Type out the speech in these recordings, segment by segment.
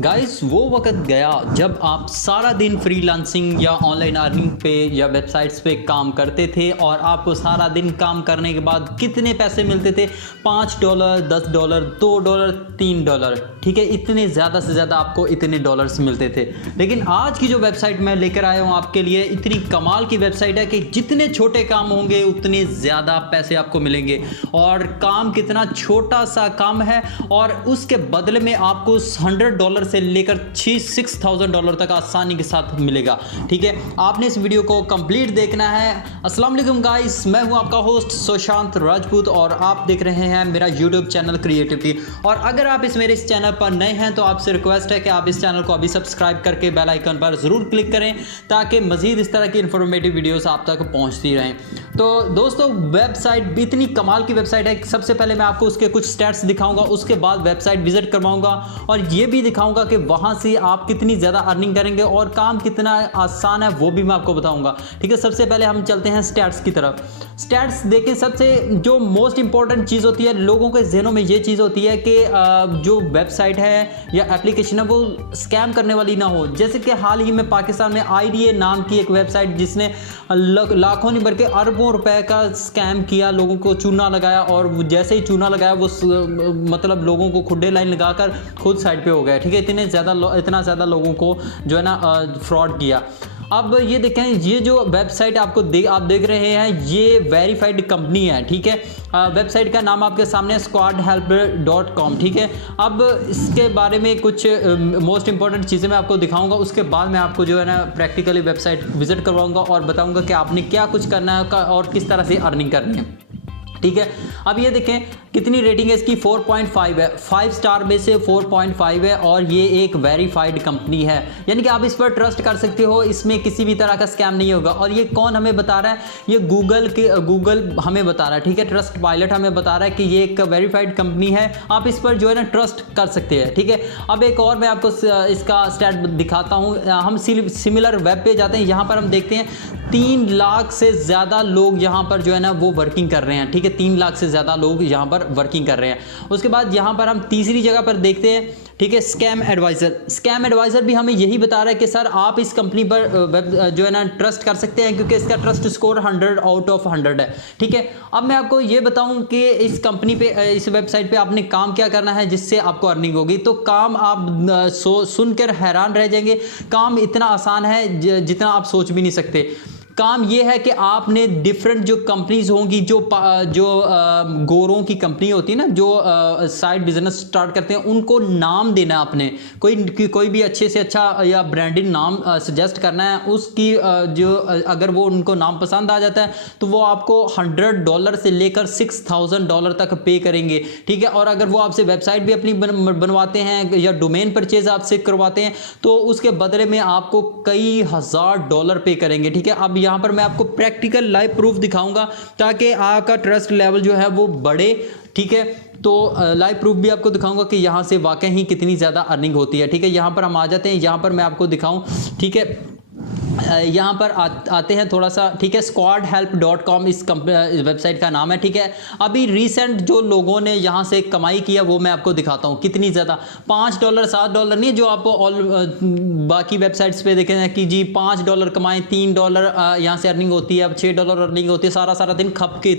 Guys वो वक्त गया जब आप सारा दिन फ्रीलांसिंग या ऑनलाइन अर्निंग पे या वेबसाइट्स पे काम करते थे और आपको सारा दिन काम करने के बाद कितने पैसे मिलते थे। $5, $10, $2, $3, ठीक है, इतने ज़्यादा से ज़्यादा आपको इतने डॉलर्स मिलते थे। लेकिन आज की जो वेबसाइट मैं लेकर आया हूँ आपके लिए, इतनी कमाल की वेबसाइट है कि जितने छोटे काम होंगे उतने ज़्यादा पैसे आपको मिलेंगे। और काम कितना छोटा सा काम है और उसके बदले में आपको $100 से लेकर $6,000 तक आसानी के साथ मिलेगा। ठीक है, आपने इस वीडियो को कंप्लीट देखना है। अस्सलाम वालेकुम गाइस, मैं हूं आपका होस्ट सुशांत राजपूत और आप देख रहे हैं मेरा यूट्यूब चैनल क्रिएटिविटी। और अगर आप मेरे इस चैनल पर नए हैं तो आपसे रिक्वेस्ट है कि आप इस चैनल को अभी सब्सक्राइब करके बेल आइकन पर ज़रूर क्लिक करें ताकि मज़ीद इस तरह की इंफॉर्मेटिव वीडियोस आप तक पहुंचती रहें। तो दोस्तों, वेबसाइट इतनी कमाल की वेबसाइट है। सबसे पहले मैं आपको उसके कुछ स्टैट्स दिखाऊंगा, उसके बाद वेबसाइट विजिट करवाऊंगा और ये भी दिखाऊंगा कि वहां से आप कितनी ज़्यादा अर्निंग करेंगे और काम कितना आसान है वो भी मैं आपको बताऊंगा। ठीक है, सबसे पहले हम चलते हैं स्टैट्स की तरफ। स्टैट्स देखें, सबसे जो मोस्ट इंपॉर्टेंट चीज़ होती है, लोगों के जहनों में ये चीज़ होती है कि जो वेबसाइट है या एप्लीकेशन है वो स्कैम करने वाली ना हो। जैसे कि हाल ही में पाकिस्तान में IDA नाम की एक वेबसाइट जिसने लाखों नहीं बल्कि अरबों रुपए का स्कैम किया, लोगों को चूना लगाया और जैसे ही चूना लगाया वो मतलब लोगों को खुड्डे लाइन लगाकर खुद साइड पे हो गया। ठीक है, इतना ज़्यादा लोगों को जो है ना फ्रॉड किया। अब ये देखें, ये जो वेबसाइट आप देख रहे हैं ये वेरीफाइड कंपनी है। ठीक है, वेबसाइट का नाम आपके सामने squadhelp.com। ठीक है, अब इसके बारे में कुछ मोस्ट इंपॉर्टेंट चीज़ें मैं आपको दिखाऊंगा, उसके बाद मैं आपको जो है ना प्रैक्टिकली वेबसाइट विजिट करवाऊंगा और बताऊंगा कि आपने क्या कुछ करना है और किस तरह से अर्निंग करनी है। ठीक है, अब ये देखें कितनी रेटिंग है इसकी, 4.5 है। 5 स्टार में से 4.5 है और ये एक वेरीफाइड कंपनी है, यानी कि आप इस पर ट्रस्ट कर सकते हो, इसमें किसी भी तरह का स्कैम नहीं होगा। और ये कौन हमें बता रहा है? ये गूगल हमें बता रहा है। ठीक है, ट्रस्ट पायलट हमें बता रहा है कि ये एक वेरीफाइड कंपनी है, आप इस पर जो है ना ट्रस्ट कर सकते हैं। ठीक है, अब एक और मैं आपको इसका स्टैट दिखाता हूँ। हम सिमिलर वेब पे जाते हैं, यहाँ पर हम देखते हैं 3 लाख से ज़्यादा लोग यहाँ पर जो है ना वो वर्किंग कर रहे हैं। ठीक है, 3 लाख से ज़्यादा लोग यहाँ पर वर्किंग कर रहे हैं। उसके बाद यहाँ पर हम तीसरी जगह पर देखते हैं, ठीक है, स्कैम एडवाइज़र भी हमें यही बता रहा है कि सर आप इस कंपनी पर जो है ना ट्रस्ट कर सकते हैं क्योंकि इसका ट्रस्ट स्कोर 100 आउट ऑफ 100 है। ठीक है, अब मैं आपको ये बताऊं कि इस कंपनी पे, इस वेबसाइट पे आपने काम क्या करना है जिससे आपको अर्निंग होगी। तो काम आप सुनकर हैरान रह जाएंगे। काम इतना आसान है जितना आप सोच भी नहीं सकते। काम ये है कि आपने डिफरेंट जो कंपनीज होंगी, जो गोरों की कंपनी होती है ना, जो साइड बिजनेस स्टार्ट करते हैं, उनको नाम देना आपने, कोई भी अच्छे से अच्छा या ब्रांडेड नाम सजेस्ट करना है। उसकी जो अगर वो उनको नाम पसंद आ जाता है तो वो आपको $100 से लेकर $6,000 तक पे करेंगे। ठीक है, और अगर वो आपसे वेबसाइट भी अपनी बनवाते हैं या डोमेन परचेज आपसे करवाते हैं तो उसके बदले में आपको कई $1,000 पे करेंगे। ठीक है, अब यहाँ पर मैं आपको प्रैक्टिकल लाइव प्रूफ दिखाऊंगा ताकि आपका ट्रस्ट लेवल जो है वो बढ़े। ठीक है, तो लाइव प्रूफ भी आपको दिखाऊंगा कि यहाँ से वाकई ही कितनी ज़्यादा अर्निंग होती है। ठीक है, यहाँ पर हम आ जाते हैं, यहाँ पर मैं आपको दिखाऊं। ठीक है, यहाँ पर आते हैं थोड़ा सा। ठीक है, squadhelp.com इस वेबसाइट का नाम है। ठीक है, अभी रिसेंट जो लोगों ने यहाँ से कमाई किया वो मैं आपको दिखाता हूँ कितनी ज़्यादा। $5 $7 नहीं, जो आप बाकी वेबसाइट्स पे देखें कि जी $5 कमाएं, $3 यहाँ से अर्निंग होती है, अब $6 अर्निंग होती है, सारा दिन खप के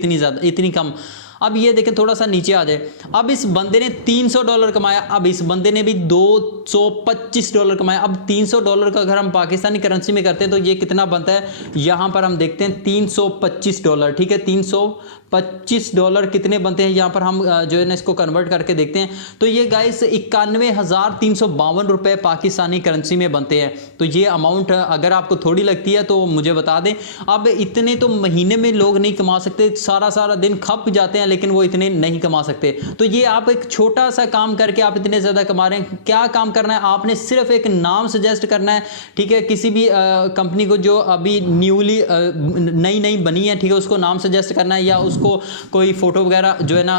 इतनी कम। अब ये देखें, थोड़ा सा नीचे आ जाए। अब इस बंदे ने $300 कमाया, अब इस बंदे ने भी $225 कमाया। अब $300 का अगर हम पाकिस्तानी करेंसी में करते हैं तो ये कितना बनता है, यहाँ पर हम देखते हैं $325। ठीक है, $325 कितने बनते हैं, यहाँ पर हम जो है ना इसको कन्वर्ट करके देखते हैं तो ये गाइस 91,352 रुपये पाकिस्तानी करेंसी में बनते हैं। तो ये अमाउंट अगर आपको थोड़ी लगती है तो मुझे बता दें। अब इतने तो महीने में लोग नहीं कमा सकते, सारा दिन खप जाते हैं लेकिन वो इतने नहीं कमा सकते। तो ये आप एक छोटा सा काम करके आप इतने ज़्यादा कमा रहे हैं। क्या काम करना है, आपने सिर्फ एक नाम सजेस्ट करना है। ठीक है, किसी भी कंपनी को जो अभी न्यूली नई बनी है, ठीक है, उसको नाम सजेस्ट करना है या उसको कोई फ़ोटो वगैरह जो है ना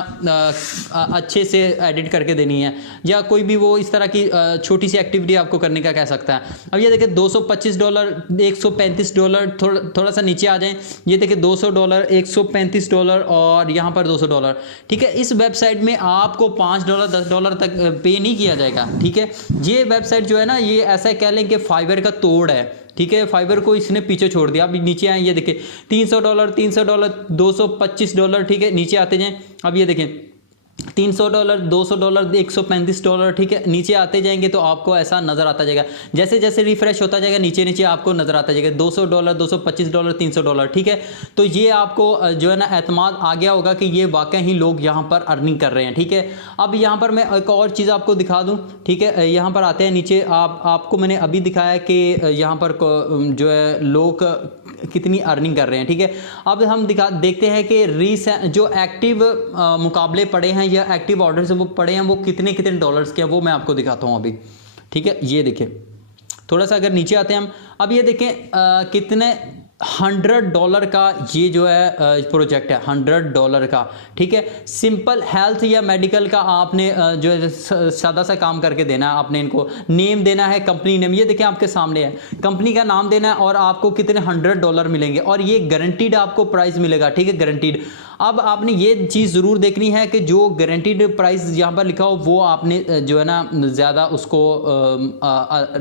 अच्छे से एडिट करके देनी है, या कोई भी वो इस तरह की छोटी सी एक्टिविटी आपको करने का कह सकता है। अब ये देखिए $225, $135, थोड़ा सा नीचे आ जाएं। ये देखिए $200, $135 और यहाँ पर $200। ठीक है, इस वेबसाइट में आपको $5 $10 तक पे नहीं किया जाएगा। ठीक है, ये वेबसाइट जो है ना, ये ऐसा कह लें कि फाइवर का तोड़ है। ठीक है, फाइवर को इसने पीछे छोड़ दिया। अभी नीचे आए, ये देखिए $300 $300 $225। ठीक है, नीचे आते जाएं, अब ये देखें $300 $200 $135। ठीक है, नीचे आते जाएंगे तो आपको ऐसा नज़र आता जाएगा। जैसे जैसे रिफ्रेश होता जाएगा नीचे नीचे आपको नज़र आता जाएगा $200 $225 $300। ठीक है, तो ये आपको जो है ना एतमाद आ गया होगा कि ये वाकई ही लोग यहाँ पर अर्निंग कर रहे हैं। ठीक है, अब यहाँ पर मैं एक और चीज़ आपको दिखा दूँ। ठीक है, यहाँ पर आते हैं नीचे, आपको मैंने अभी दिखाया कि यहाँ पर जो है लोग कितनी अर्निंग कर रहे हैं। ठीक है, अब हम देखते हैं कि जो एक्टिव मुकाबले पड़े हैं या एक्टिव ऑर्डर्स वो पड़े हैं वो कितने कितने डॉलर्स के हैं, वो मैं आपको दिखाता हूं अभी। ठीक है, ये देखिए थोड़ा सा अगर नीचे आते हैं हम, अब ये देखें कितने $100 का ये जो है प्रोजेक्ट है, $100 का। ठीक है, सिंपल हेल्थ या मेडिकल का आपने जो है सादा सा काम करके देना है। आपने इनको नेम देना है, कंपनी नेम, ये देखें आपके सामने है, कंपनी का नाम देना है और आपको कितने $100 मिलेंगे और ये गारंटीड आपको प्राइस मिलेगा। ठीक है, गारंटीड। अब आपने ये चीज़ ज़रूर देखनी है कि जो गारंटीड प्राइस यहाँ पर लिखा हो वो आपने जो है ना ज़्यादा उसको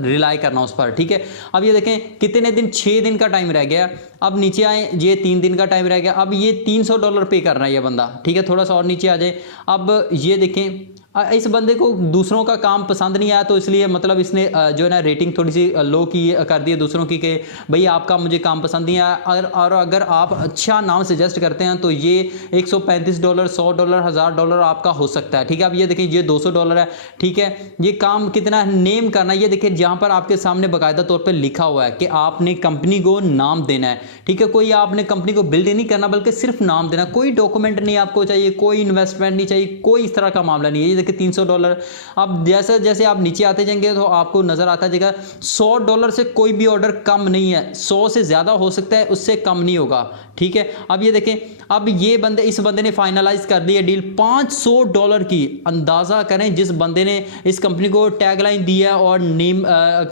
रिलाई करना उस पर। ठीक है, अब ये देखें कितने दिन, 6 दिन का टाइम रह गया। अब नीचे आए, ये 3 दिन का टाइम रह गया। अब ये $300 पे कर रहा है ये बंदा। ठीक है, थोड़ा सा और नीचे आ जाए, अब ये देखें इस बंदे को दूसरों का काम पसंद नहीं आया तो इसलिए मतलब इसने जो है ना रेटिंग थोड़ी सी लो की कर दी है दूसरों की कि भाई आपका मुझे काम पसंद नहीं आया। और अगर आप अच्छा नाम सजेस्ट करते हैं तो ये $135 $100 $1000 आपका हो सकता है। ठीक है, अब ये देखिए ये $200 है। ठीक है, ये काम कितना नेम करना, ये देखिए जहाँ पर आपके सामने बाकायदा तौर पर लिखा हुआ है कि आपने कंपनी को नाम देना है। ठीक है, कोई आपने कंपनी को बिल्ड नहीं करना बल्कि सिर्फ नाम देना, कोई डॉक्यूमेंट नहीं आपको चाहिए, कोई इन्वेस्टमेंट नहीं चाहिए, कोई इस तरह का मामला नहीं है। ये देखिए $300। अब जैसे जैसे आप नीचे आते जाएंगे तो आपको नजर आता जाएगा $100 से कोई भी ऑर्डर कम नहीं है, 100 से ज्यादा हो सकता है, उससे कम नहीं होगा। ठीक है, अब ये देखें, अब ये बंदे, इस बंदे ने फाइनलाइज कर दी है डील $500 की। अंदाजा करें जिस बंदे ने इस कंपनी को टैगलाइन दिया और नेम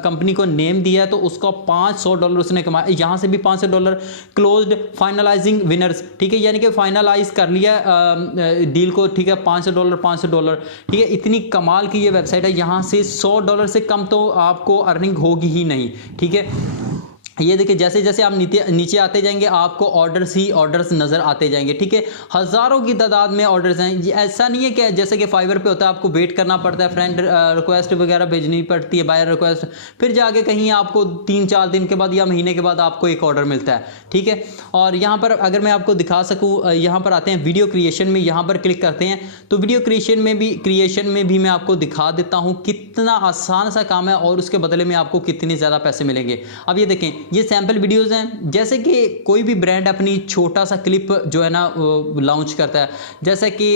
कंपनी को नेम दिया है तो उसका $500 उसने कमाया। यहाँ से भी $500 क्लोज्ड फाइनलाइजिंग विनर्स। ठीक है, यानी कि फाइनलाइज कर लिया डील को। ठीक है, $500 $500। ठीक है, इतनी कमाल की ये वेबसाइट है, यहाँ से $100 से कम तो आपको अर्निंग होगी ही नहीं। ठीक है, ये देखिए जैसे जैसे आप नीचे आते जाएंगे आपको ऑर्डर्स ही ऑर्डर्स नजर आते जाएंगे। ठीक है, हजारों की तादाद में ऑर्डर्स हैं। ये ऐसा नहीं है कि जैसे कि फाइवर पे होता है आपको वेट करना पड़ता है, फ्रेंड रिक्वेस्ट वगैरह भेजनी पड़ती है, बायर रिक्वेस्ट, फिर जाके कहीं आपको 3-4 दिन के बाद या महीने के बाद आपको एक ऑर्डर मिलता है। ठीक है, और यहाँ पर अगर मैं आपको दिखा सकूँ, यहाँ पर आते हैं वीडियो क्रिएशन में, यहाँ पर क्लिक करते हैं तो वीडियो क्रिएशन में भी मैं आपको दिखा देता हूँ कितना आसान सा काम है और उसके बदले में आपको कितने ज़्यादा पैसे मिलेंगे। अब ये देखें, ये सैंपल वीडियोस हैं। जैसे कि कोई भी ब्रांड अपनी छोटा सा क्लिप जो है ना लॉन्च करता है, जैसे कि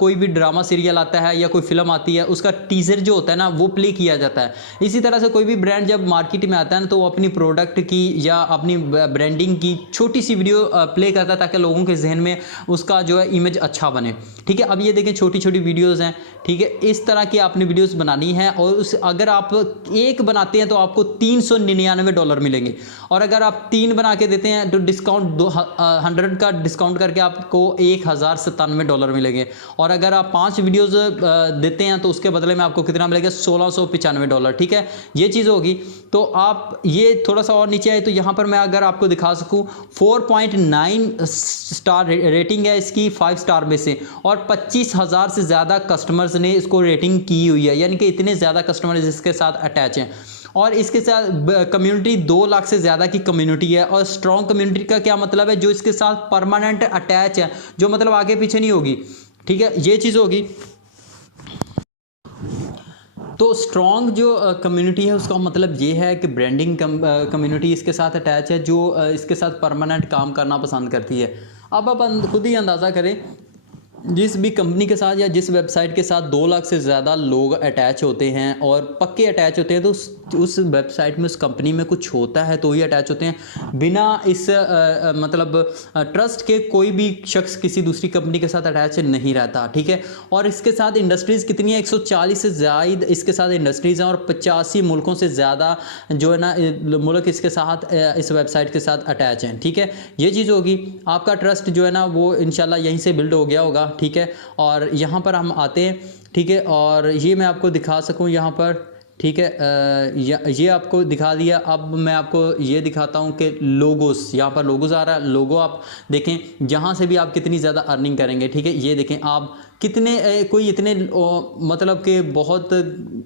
कोई भी ड्रामा सीरियल आता है या कोई फिल्म आती है, उसका टीजर जो होता है ना वो प्ले किया जाता है। इसी तरह से कोई भी ब्रांड जब मार्केट में आता है ना तो वो अपनी प्रोडक्ट की या अपनी ब्रांडिंग की छोटी सी वीडियो प्ले करता है ताकि लोगों के जहन में उसका जो है इमेज अच्छा बने। ठीक है, अब ये देखें छोटी छोटी वीडियोज़ हैं। ठीक है, इस तरह की आपने वीडियोज़ बनानी है और अगर आप एक बनाते हैं तो आपको $399 मिलेंगे और अगर आप 3 बना के देते हैं तो डिस्काउंट 100 का डिस्काउंट करके आपको $1097 मिलेंगे और अगर आप 5 वीडियोस देते हैं तो उसके बदले में आपको कितना मिलेगा, $1695। ठीक है, ये चीज़ होगी। तो आप ये थोड़ा सा और नीचे आए तो यहाँ पर मैं अगर आपको दिखा सकूँ 4.9 स्टार रेटिंग है इसकी 5 स्टार में से और 25,000 से ज़्यादा कस्टमर्स ने इसको रेटिंग की हुई है, यानी कि इतने ज़्यादा कस्टमर्स इसके साथ अटैच हैं। और इसके साथ कम्युनिटी 2 लाख से ज़्यादा की कम्युनिटी है। और स्ट्रॉन्ग कम्युनिटी का क्या मतलब है, जो इसके साथ परमानेंट अटैच है, जो मतलब आगे पीछे नहीं होगी। ठीक है, ये चीज़ होगी। तो स्ट्रॉन्ग जो कम्युनिटी है उसका मतलब ये है कि ब्रांडिंग कम्युनिटी इसके साथ अटैच है, जो इसके साथ परमानेंट काम करना पसंद करती है। अब आप खुद ही अंदाज़ा करें, जिस भी कंपनी के साथ या जिस वेबसाइट के साथ 2 लाख से ज़्यादा लोग अटैच होते हैं और पक्के अटैच होते हैं तो उस वेबसाइट में उस कंपनी में कुछ होता है तो ही अटैच होते हैं। बिना इस मतलब ट्रस्ट के कोई भी शख्स किसी दूसरी कंपनी के साथ अटैच नहीं रहता, ठीक है। और इसके साथ इंडस्ट्रीज़ कितनी है, 140 से ज़्यादा इसके साथ इंडस्ट्रीज़ हैं और 85 मुल्कों से ज़्यादा जो है ना मुल्क इसके साथ इस वेबसाइट के साथ अटैच हैं, ठीक है। ये चीज़ होगी, आपका ट्रस्ट जो है ना वो इंशाल्लाह यहीं से बिल्ड हो गया होगा, ठीक है। और यहाँ पर हम आते हैं, ठीक है, और ये मैं आपको दिखा सकूँ यहाँ पर, ठीक है। ये आपको दिखा दिया। अब मैं आपको ये दिखाता हूँ कि लोगोस, यहाँ पर लोगोस आ रहा है। लोगो आप देखें, जहाँ से भी आप कितनी ज़्यादा अर्निंग करेंगे, ठीक है। ये देखें आप कितने कोई इतने मतलब कि बहुत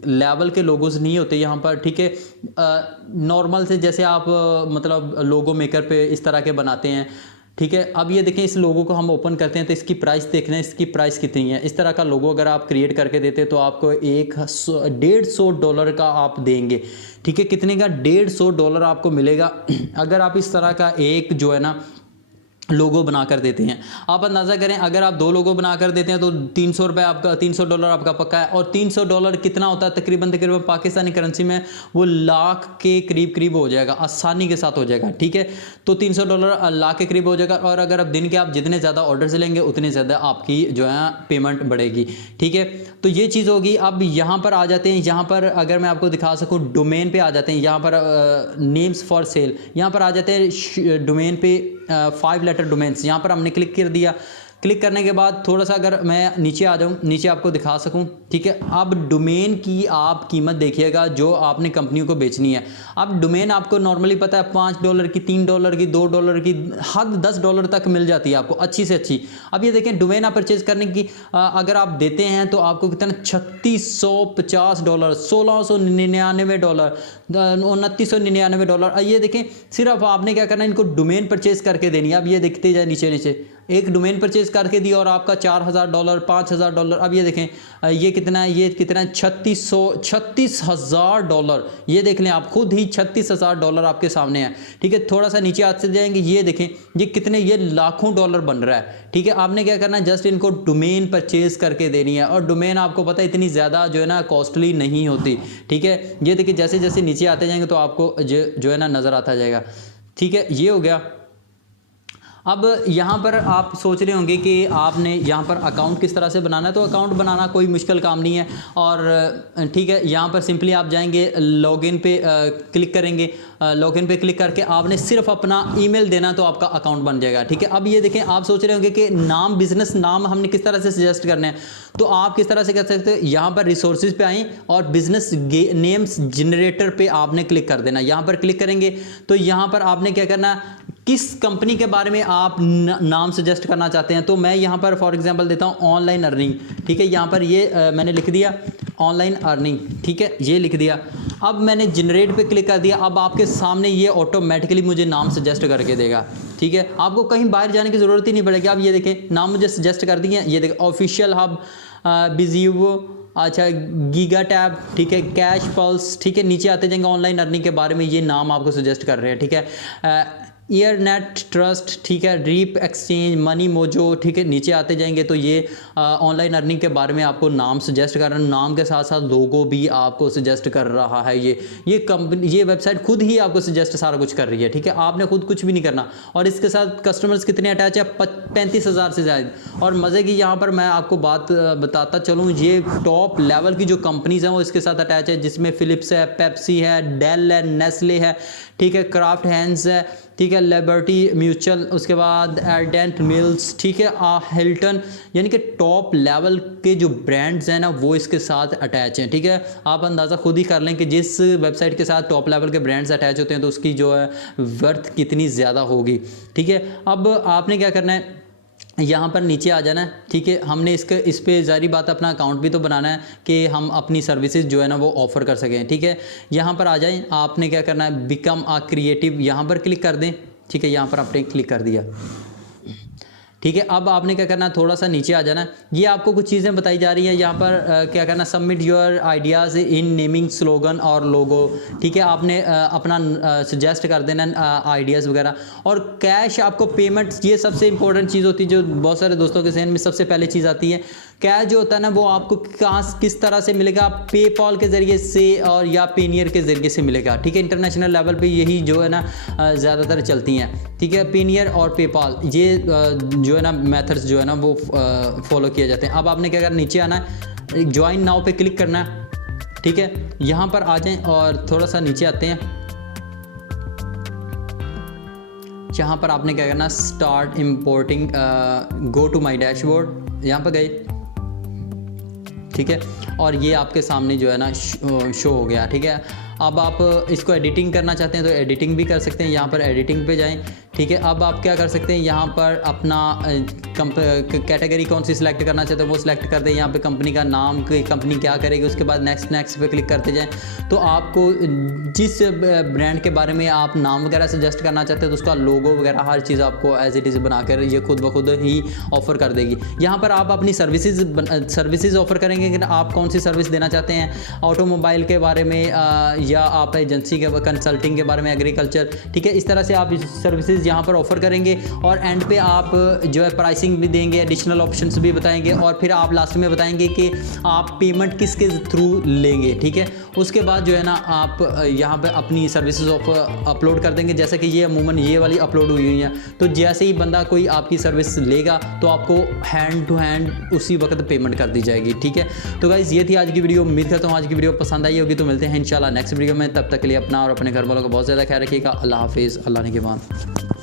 लेवल के लोगोस नहीं होते यहाँ पर, ठीक है। नॉर्मल से जैसे आप मतलब लोगो मेकर पे इस तरह के बनाते हैं, ठीक है। अब ये देखें, इस लोगो को हम ओपन करते हैं तो इसकी प्राइस देखना है, इसकी प्राइस कितनी है। इस तरह का लोगो अगर आप क्रिएट करके देते हैं तो आपको $150 का आप देंगे, ठीक है। कितने का? $150 आपको मिलेगा अगर आप इस तरह का एक जो है ना लोगो बना कर देते हैं। आप अंदाज़ा करें, अगर आप 2 लोगो बना कर देते हैं तो $300 आपका, $300 आपका पक्का है। और $300 कितना होता है? तकरीबन पाकिस्तानी करेंसी में वो लाख के करीब हो जाएगा, आसानी के साथ हो जाएगा, ठीक है। तो $300 लाख के करीब हो जाएगा। और अगर आप दिन के आप जितने ज़्यादा ऑर्डर्स लेंगे उतने ज़्यादा आपकी जो है पेमेंट बढ़ेगी, ठीक है। तो ये चीज़ होगी। अब यहाँ पर आ जाते हैं, यहाँ पर अगर मैं आपको दिखा सकूँ डोमेन पे आ जाते हैं। यहाँ पर नेम्स फॉर सेल, यहाँ पर आ जाते हैं डोमेन पे 5 लेटर डोमेन्स, यहाँ पर हमने क्लिक कर दिया। क्लिक करने के बाद थोड़ा सा अगर मैं नीचे आ जाऊँ, नीचे आपको दिखा सकूँ, ठीक है। अब डोमेन की आप कीमत देखिएगा जो आपने कंपनी को बेचनी है। अब डोमेन आपको नॉर्मली पता है $5 की, $3 की, $2 की, हद $10 तक मिल जाती है आपको अच्छी से अच्छी। अब ये देखें, डोमेन आप परचेज करने की अगर आप देते हैं तो आपको कितना $3650, $1699, $2999। ये देखें, सिर्फ आपने क्या करना है, इनको डोमेन परचेज करके देनी है। अब ये देखते जाए नीचे नीचे, एक डोमेन परचेज करके दिया और आपका $4000, $5000। अब ये देखें ये कितना है, ये कितना है, $36,000। ये देख लें आप खुद ही, $36,000 आपके सामने है, ठीक है। थोड़ा सा नीचे आते जाएंगे, ये देखें ये कितने, ये लाखों डॉलर बन रहा है, ठीक है। आपने क्या करना है, जस्ट इनको डोमेन परचेज करके देनी है। और डोमेन आपको पता है इतनी ज़्यादा जो है ना कॉस्टली नहीं होती, ठीक है। ये देखिए जैसे जैसे नीचे आते जाएंगे तो आपको जो है ना नज़र आता जाएगा, ठीक है। ये हो गया। अब यहाँ पर आप सोच रहे होंगे कि आपने यहाँ पर अकाउंट किस तरह से बनाना है। तो अकाउंट बनाना कोई मुश्किल काम नहीं है, और ठीक है, यहाँ पर सिंपली आप जाएंगे, लॉगिन पे क्लिक करेंगे। लॉगिन पे क्लिक करके आपने सिर्फ अपना ईमेल देना तो आपका अकाउंट बन जाएगा, ठीक है। अब ये देखें, आप सोच रहे होंगे कि नाम, बिजनेस नाम हमने किस तरह से सजेस्ट करने हैं। तो आप किस तरह से कर सकते हो, यहाँ पर रिसोर्सेज पे आएँ और बिजनेस नेम्स जनरेटर पे आपने क्लिक कर देना। यहाँ पर क्लिक करेंगे तो यहाँ पर आपने क्या करना, किस कंपनी के बारे में आप नाम सजेस्ट करना चाहते हैं। तो मैं यहाँ पर फॉर एग्जांपल देता हूँ ऑनलाइन अर्निंग, ठीक है। यहाँ पर ये मैंने लिख दिया ऑनलाइन अर्निंग, ठीक है, ये लिख दिया। अब मैंने जनरेट पे क्लिक कर दिया। अब आपके सामने ये ऑटोमेटिकली मुझे नाम सजेस्ट करके देगा, ठीक है। आपको कहीं बाहर जाने की ज़रूरत ही नहीं पड़ेगी। आप ये देखें, नाम मुझे सजेस्ट कर दिए। ये देखें, ऑफिशियल हब, बिजीवो, अच्छा, गीगा टैब, ठीक है, कैश पल्स, ठीक है। नीचे आते जाएंगे, ऑनलाइन अर्निंग के बारे में ये नाम आपको सजेस्ट कर रहे हैं, ठीक है। ईयरनेट ट्रस्ट, ठीक है, रीप एक्सचेंज, मनी मोजो, ठीक है। नीचे आते जाएंगे तो ये ऑनलाइन अर्निंग के बारे में आपको नाम सजेस्ट कर रहा है। नाम के साथ साथ लोगो भी आपको सजेस्ट कर रहा है। ये कंपनी, ये वेबसाइट खुद ही आपको सजेस्ट सारा कुछ कर रही है, ठीक है। आपने खुद कुछ भी नहीं करना। और इसके साथ कस्टमर्स कितने अटैच है, 35,000 से ज़्यादा। और मज़े की यहाँ पर मैं आपको बात बताता चलूँ, ये टॉप लेवल की जो कंपनीज़ हैं वो इसके साथ अटैच है, जिसमें फिलिप्स है, पेप्सी है, डेल है, नेस्ले है, ठीक है, क्राफ्ट हैंड्स है, ठीक है, लिबर्टी म्यूचुअल, उसके बाद एर्डेंट मिल्स, ठीक है, हिल्टन, यानी कि टॉप लेवल के जो ब्रांड्स हैं ना वो इसके साथ अटैच हैं, ठीक है। आप अंदाज़ा खुद ही कर लें कि जिस वेबसाइट के साथ टॉप लेवल के ब्रांड्स अटैच होते हैं तो उसकी जो है वर्थ कितनी ज़्यादा होगी, ठीक है। अब आपने क्या करना है, यहाँ पर नीचे आ जाना है, ठीक है। हमने इस पे ज़ाहिर बात अपना अकाउंट भी तो बनाना है कि हम अपनी सर्विसेज जो है ना वो ऑफ़र कर सकें, ठीक है। यहाँ पर आ जाएं, आपने क्या करना है, बिकम आ क्रिएटिव, यहाँ पर क्लिक कर दें, ठीक है। यहाँ पर आपने क्लिक कर दिया, ठीक है। अब आपने क्या करना है, थोड़ा सा नीचे आ जाना है। ये आपको कुछ चीज़ें बताई जा रही हैं। यहाँ पर क्या करना, submit your ideas in naming slogan और लोगो, ठीक है। आपने अपना सजेस्ट कर देना आइडियाज़ वगैरह। और कैश आपको पेमेंट, ये सबसे इंपॉर्टेंट चीज़ होती है जो बहुत सारे दोस्तों के जहन में सबसे पहले चीज़ आती है। कैश जो होता है ना वो आपको कहाँ किस तरह से मिलेगा, पेपॉल के ज़रिए से और या पेनियर के ज़रिए से मिलेगा, ठीक है। इंटरनेशनल लेवल पे यही जो है ना ज़्यादातर चलती हैं, ठीक है। पेनियर और पेपॉल ये जो है ना मेथड्स जो है ना वो फॉलो किए जाते हैं। अब आपने क्या करना, नीचे आना है, ज्वाइन नाउ पे क्लिक करना है, ठीक है। यहाँ पर आ जाएं और थोड़ा सा नीचे आते हैं, यहाँ पर आपने क्या करना, start importing, go to my dashboard, यहाँ पर गए, ठीक है। और ये आपके सामने जो है ना शो हो गया, ठीक है। अब आप इसको एडिटिंग करना चाहते हैं तो एडिटिंग भी कर सकते हैं, यहाँ पर एडिटिंग पे जाएं, ठीक है। अब आप क्या कर सकते हैं, यहाँ पर अपना कैटेगरी कौन सी सिलेक्ट करना चाहते हैं वो सिलेक्ट कर दें, यहाँ पे कंपनी का नाम, कंपनी क्या करेगी, उसके बाद नेक्स्ट पे क्लिक करते जाएं। तो आपको जिस ब्रांड के बारे में आप नाम वगैरह सजेस्ट करना चाहते हैं तो उसका लोगो वगैरह हर चीज़ आपको एज इट इज़ बनाकर ये खुद ब खुद ही ऑफ़र कर देगी। यहाँ पर आप अपनी सर्विसेज ऑफ़र करेंगे कि आप कौन सी सर्विस देना चाहते हैं, ऑटोमोबाइल के बारे में या आप एजेंसी के कंसल्टिंग के बारे में, एग्रीकल्चर, ठीक है। इस तरह से आप सर्विसेज यहाँ पर ऑफ़र करेंगे और एंड पे आप जो है प्राइसिंग भी देंगे, एडिशनल ऑप्शंस भी बताएंगे और फिर आप लास्ट में बताएंगे कि आप पेमेंट किसके थ्रू लेंगे, ठीक है। उसके बाद जो है ना आप यहाँ पे अपनी सर्विसेज अपलोड कर देंगे, जैसे कि ये अमूमन ये वाली अपलोड हुई हुई हैं। तो जैसे ही बंदा कोई आपकी सर्विस लेगा तो आपको हैंड टू हैंड उसी वक्त पेमेंट कर दी जाएगी, ठीक है। तो गाइस ये थी आज की वीडियो, उम्मीद करता हूँ आज की वीडियो पसंद आई होगी। तो मिलते हैं इंशाल्लाह नेक्स्ट वीडियो में, तब तक के लिए अपना और अपने घर वालों का बहुत ज़्यादा ख्याल रखिएगा। अल्लाह हाफिज़, अल्लाह निगहबान।